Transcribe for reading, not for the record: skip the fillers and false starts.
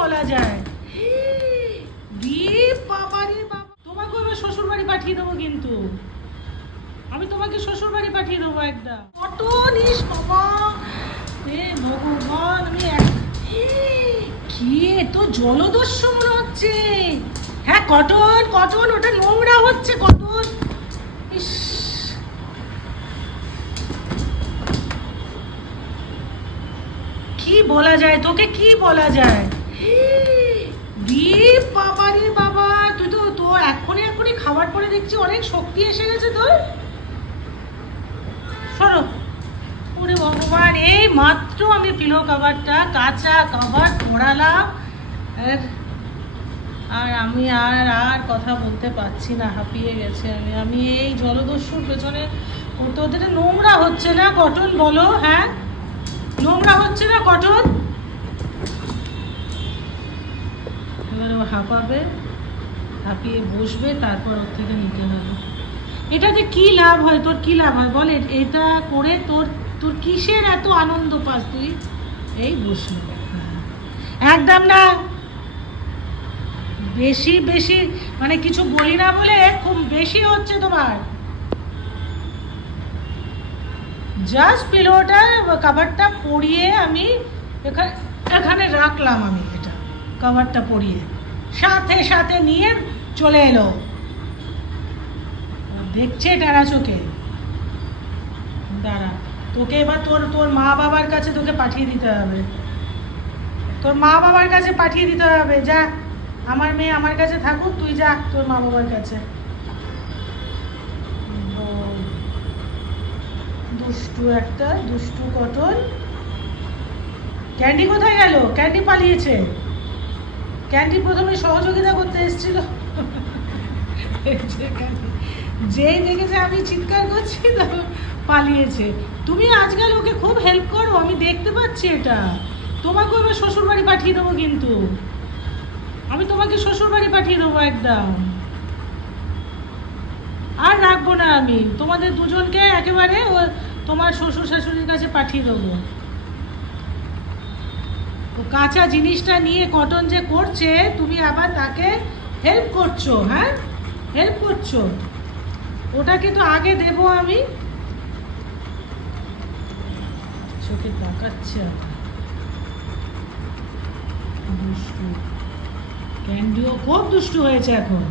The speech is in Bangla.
বলা যায়? বাবা রে বাবা, তোমাকে এবার শ্বশুর বাড়ি পাঠিয়ে দেবো কিন্তু। আমি তোমাকে শ্বশুর বাড়ি পাঠিয়ে দেবো একদম। কত নিস বাবা, এ ভগবান, আমি কি তো জলদস্যু মনে হচ্ছে। হ্যাঁ কটন কটন, ওটা নোংরা হচ্ছে কটন। ইস, কি বলা যায় তোকে, কি বলা যায়? বাবা রে বাবা, তুই তো তো এখনই এখনই খাবার পরে দেখছি অনেক শক্তি এসে গেছে তোর। সরো। ওরে ভগবান, এই মাত্র আমি পিলো কভারটা, কাঁচা কভার পরালাম, আর আমি আর আর কথা বলতে পারছি না, হাঁপিয়ে গেছে আমি। আমি এই জলদস্যুর পেছনে করতে ওদের নোংরা হচ্ছে না কটন, বলো? হ্যাঁ নোংরা হচ্ছে না কটন? এবারে ও হাঁপাবে, হাঁপিয়ে বসবে, তারপর ওর থেকে নিতে হবে। এটাতে কি লাভ হয় তোর, কি লাভ হয় বল? এটা করে তোর তোর কিসের এত আনন্দ পাস তুই? এই বসে একদম না, বেশি বেশি মানে কিছু বলি না বলে খুব বেশি হচ্ছে তোমার। জাস্ট পিলোটা কভারটা পরিয়ে আমি এখানে রাখলাম, আমি এটা কভারটা পরিয়ে সাথে সাথে নিয়ে চলে এলো। দেখছে টেরা চোখে। দাঁড়া, তোকে এবার তোর তোর মা বাবার কাছে তোকে পাঠিয়ে দিতে হবে, তোর মা বাবার কাছে পাঠিয়ে দিতে হবে। যা, আমার মেয়ে আমার কাছে থাকুক, তুই যা তোর মা বাবার কাছে। দুষ্টু একটা, দুষ্টু কটন। ক্যান্ডি কোথায় গেল? ক্যান্ডি পালিয়েছে। ক্যান্ডি প্রথমে সহযোগিতা করতে এসেছিল, যেই দেখেছে আমি চিৎকার করছি তো পালিয়েছে। তুমি আজকাল ওকে খুব হেল্প করো, আমি দেখতে পাচ্ছি এটা। তোমাকে এবার শ্বশুর বাড়ি পাঠিয়ে দেবো কিন্তু। আমি তোমাকে শ্বশুর বাড়ি পাঠিয়ে দেবো একদম। আর রাখবো না আমি তোমাদের দুজনকে, একেবারে তোমার শ্বশুর শাশুড়ির কাছে পাঠিয়ে দেবো। কাঁচা জিনিসটা নিয়ে কটন যে করছে, তুমি আবার তাকে হেল্প করছো। হ্যাঁ হেল্প করছো, ওটাকে তো আগে দেবো আমি। চোখে তাকাচ্ছে আবার, দুষ্টু। ক্যান্ডিও খুব দুষ্টু হয়েছে এখন।